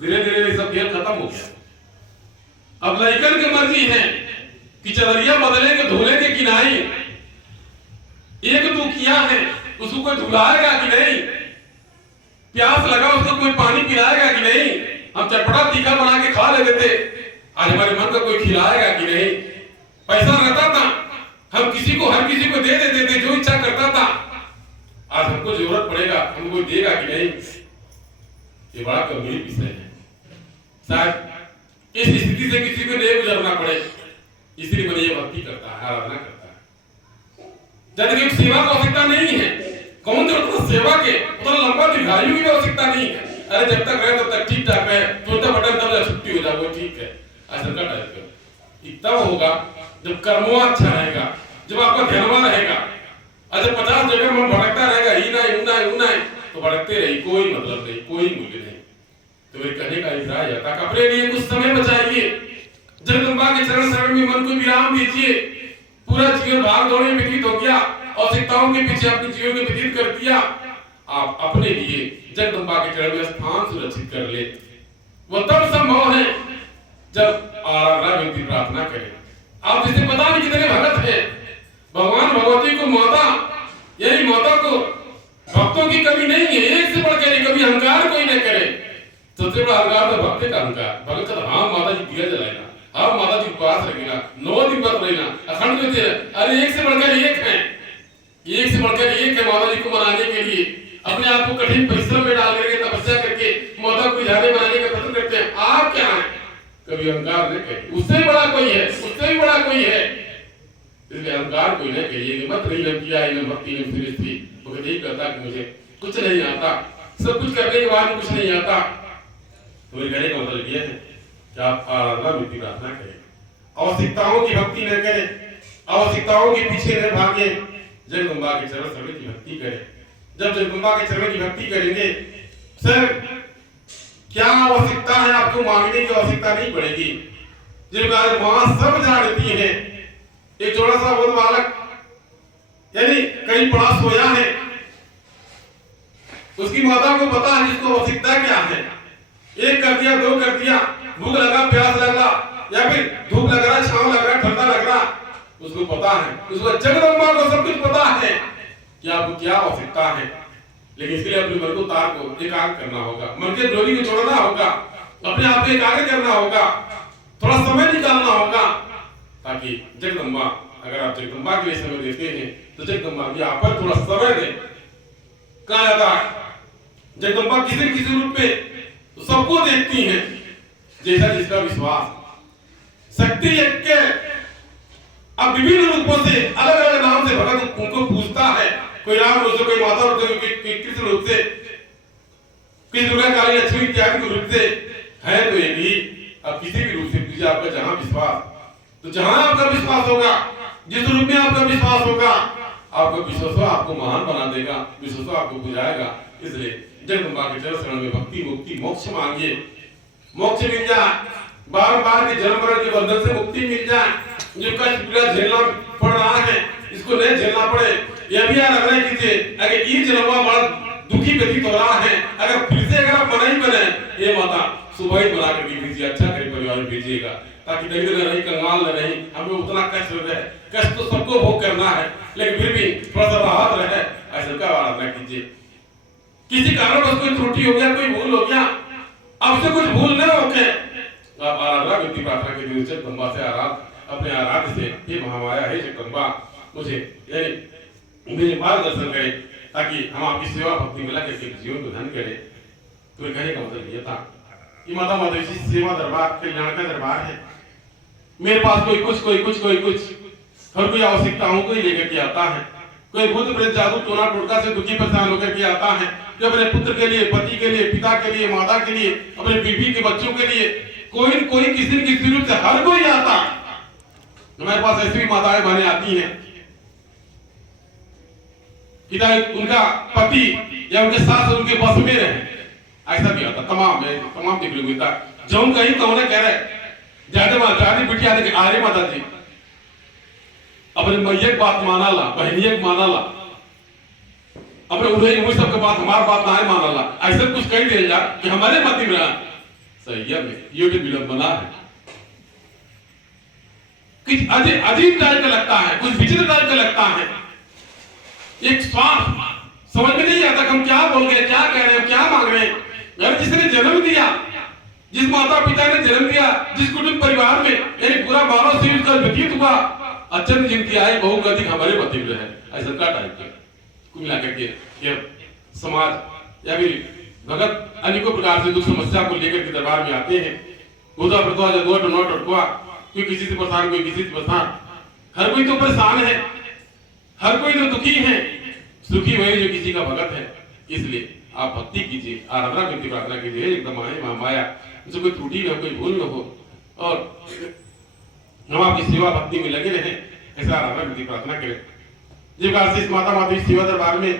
धीरे धीरे ये सब खेल खत्म हो गया। अब लड़कन की मर्जी है कि चदरिया बदलेंगे धुलेंगे कि नहीं। एक दो किया है उसको कोई धुलाएगा कि नहीं, प्यास लगा उसको कोई पानी पिलाएगा कि नहीं। हम चटपटा तीखा बना के खा लेते थे, आज हमारे मन का कोई खिलाएगा कि नहीं। पैसा रहता था हम किसी को हर किसी को दे देते थे जो इच्छा करता था, आज हमको जरूरत पड़ेगा हमको कोई देगा कि नहीं। ये बड़ा गंभीर विषय है। शायद इस स्थिति से किसी को नहीं गुजरना पड़े, इसलिए मैंने ये भक्ति करता है, आराधना करता है। जबकि सेवा की आवश्यकता नहीं है, कौन जरूरत सेवा के उतना लंबा दीर्घायु की आवश्यकता नहीं है। अरे जब तक रहे तब तक ठीक ठाक है, तुरंत बटन दबा छुट्टी हो जाए ठीक है, ऐसा का टाइप का तब होगा जब कर्मवा अच्छा रहेगा, जब आपका ध्यानवा रहेगा। अगर 50 जगह मन भटकता रहेगा ही ना यूं ना यूं ना, तो भटकते रही, कोई मतलब नहीं, कोई मूल्य नहीं। तो मेरे कहने का अभिप्राय था कि अपने लिए कुछ समय बचाइए, जगदम्बा के चरण शरण में मन को विराम दीजिए। पूरा जीवन भाग दौड़ में व्यतीत हो गया, आवश्यकताओं के पीछे अपने जीवन को व्यतीत कर दिया। आप अपने लिए जगदम्बा के चरण में स्थान सुरक्षित कर ले। वो तब संभव है जब आराधना व्यक्ति प्रार्थना करे। आप जिसे पता नहीं कितने भगत है, भगवान भगवती को माता, यही माता को भक्तों की कमी नहीं है, एक से बढ़कर एक, कभी अहंकार कोई न करे। सबसे बड़ा अहंकार तो भक्त का अहंकार। भगत का हाँ माता जी दिया जलाएगा, हाँ माता जी उपवास रखेगा, 9 दिन व्रत रहेगा, अखंड में तेरा, अरे एक से बढ़कर एक है, एक से बढ़कर एक है। माता जी को मनाने के लिए अपने आप को कठिन परिश्रम में डाल करके तपस्या करके माता को ध्यान बनाने का प्रयत्न करते हैं। आप क्या है, कभी अहंकार न करिए, उससे बड़ा कोई है, उससे भी बड़ा कोई है, इसलिए अहंकार कोई न करिए। मत नहीं लग किया इन भक्ति ने फिर थी वो यही कहता कि मुझे कुछ नहीं आता, सब कुछ करने के बाद कुछ नहीं आता। तो मेरे कहने का मतलब यह है कि आप आराधना में प्रार्थना करें, आवश्यकताओं की भक्ति न करें, आवश्यकताओं के पीछे न भागे, जगदम्बा के चरण शरण की भक्ति करें। जब जगदम्बा के चरण की भक्ति करेंगे, सर क्या आवश्यकता है आपको मांगने की आवश्यकता नहीं पड़ेगी। जिनका मां सब जानती है। एक छोटा सा बहुत बालक यानी कहीं पड़ा सोया है, उसकी माता को पता है इसको आवश्यकता क्या है। एक कर दिया, 2 कर दिया, भूख लगा, प्यास लगा, या फिर धूप लग रहा, छांव लग रहा, ठंडा लग रहा, उसको पता है। उसको जगदम्बा को सब कुछ पता है कि आपको क्या आवश्यकता है। लेकिन इसके लिए अपने मन को तार को एकाग्र करना होगा, मन के डोरी को छोड़ना होगा, अपने आप को एकाग्र करना होगा, थोड़ा समय निकालना होगा, ताकि जगदम्बा, अगर आप जगदम्बा के लिए समय देते हैं तो जगदम्बा भी आप पर थोड़ा समय दें। कहा जाता है जगदम्बा किसी न किसी रूप में तो सबको देखती हैं, जैसा जिसका विश्वास। शक्ति एक के अब विभिन्न रूपों से अलग अलग नाम से भगत उनको पूजता है। कोई राम रूप से, कोई माता रूप से, कोई कृष्ण रूप से, कोई दुर्गा काली लक्ष्मी इत्यादि के रूप से है तो एक ही। अब किसी भी रूप से पूजा, आपका जहां विश्वास, तो जहां आपका विश्वास होगा, जिस रूप में आपका विश्वास होगा, आपका विश्वास आपको महान बना देगा, विश्वास आपको बुझाएगा। इसलिए जगदम्बा के चरण शरण में भक्ति, मुक्ति, मोक्ष मांगिए, मोक्ष मिल जाए, बार-बार के जन्म मरण के बंधन से मुक्ति मिल जाए। जो कष्ट पीड़ा झेलना पड़ रहा है इसको नहीं झेलना पड़े, यह भी याद रखना कीजिए। अगर ये जन्म बड़ा दुखी व्यतीत हो रहा है, अगर फिर से अगर आप मना ही बने, ये माता सुबह ही बना करके भेजिए, अच्छा करे परिवार में भेजिएगा, ताकि दरिद्र न रही, कंगाल न रही, हमें उतना कष्ट रहे। कष्ट तो सबको भोग करना है, लेकिन फिर भी थोड़ा सा राहत रहे, ऐसा का आराधना कीजिए। किसी कारण कोई त्रुटि हो गया, कोई भूल हो गया, आपसे कुछ भूल न होके आप आराधना व्यक्ति प्रार्थना के लिए जगदम्बा से अपने आराध्य से, हे महामाया, हे जगदम्बा, मुझे मेरे मार्गदर्शन करे, ताकि हम आपकी सेवा भक्ति मिला करके जीवन को धन करें। तो कहने का मतलब ये था कि माता माधवी जी सेवा दरबार, कल्याण का दरबार है। मेरे पास कोई कुछ हर कोई आवश्यकताओं को ही लेकर के आता है। कोई भूत प्रेत जादू टोना टोटका से दुखी परेशान होकर के आता है, जो अपने पुत्र के लिए, पति के लिए, पिता के लिए, माता के लिए, अपने बीवी के बच्चों के लिए, कोई किसी न किसी रूप से हर कोई आता है। हमारे पास ऐसी भी माताएं बहनें आती हैं, पिता उनका पति या उनके सास उनके बस में रहे, ऐसा भी आता। तमाम देखने को मिलता। जौन कहीं तो उन्हें कह रहे ज्यादा बिटिया ने आरे माता जी अपने मैयक बात माना ला, बहनियक माना ला, अपने उन्हें सबके बात हमार बात ना माना ला, ऐसा कुछ कह दिया कि हमारे मत में रहा। संयम है, ये भी विडंबना है। कुछ अजीब टाइप का लगता है, कुछ विचित्र टाइप का लगता है। एक स्वार्थ समझ में नहीं आता कि हम क्या बोल रहे, क्या कह रहे हैं, क्या मांग रहे हैं। यार जिसने जन्म दिया, जिस माता पिता ने जन्म दिया, जिस कुटुंब परिवार में यानी पूरा 12 से उसका व्यतीत हुआ, अत्यंत जिनकी आय बहुगतिक हमारे पति में है, ऐसा का टाइप का कुल मिलाकर के ये समाज या फिर भगत अनेकों प्रकार से दुख समस्या को लेकर के दरबार में आते हैं। उदा प्रतवा जो नोट नोट अटकुआ, कोई किसी से परेशान, कोई किसी से परेशान, हर कोई तो परेशान है, हर कोई तो दुखी है। सुखी वही जो किसी का भगत है। इसलिए आप भक्ति कीजिए, आराधना करके प्रार्थना कीजिए, एकदम आए माया जो कोई त्रुटि न हो, कोई भूल न हो, और हम आपकी सेवा भक्ति में लगे रहे, ऐसा आराधना करके प्रार्थना करें। जब आशीष माता माता सेवा दरबार में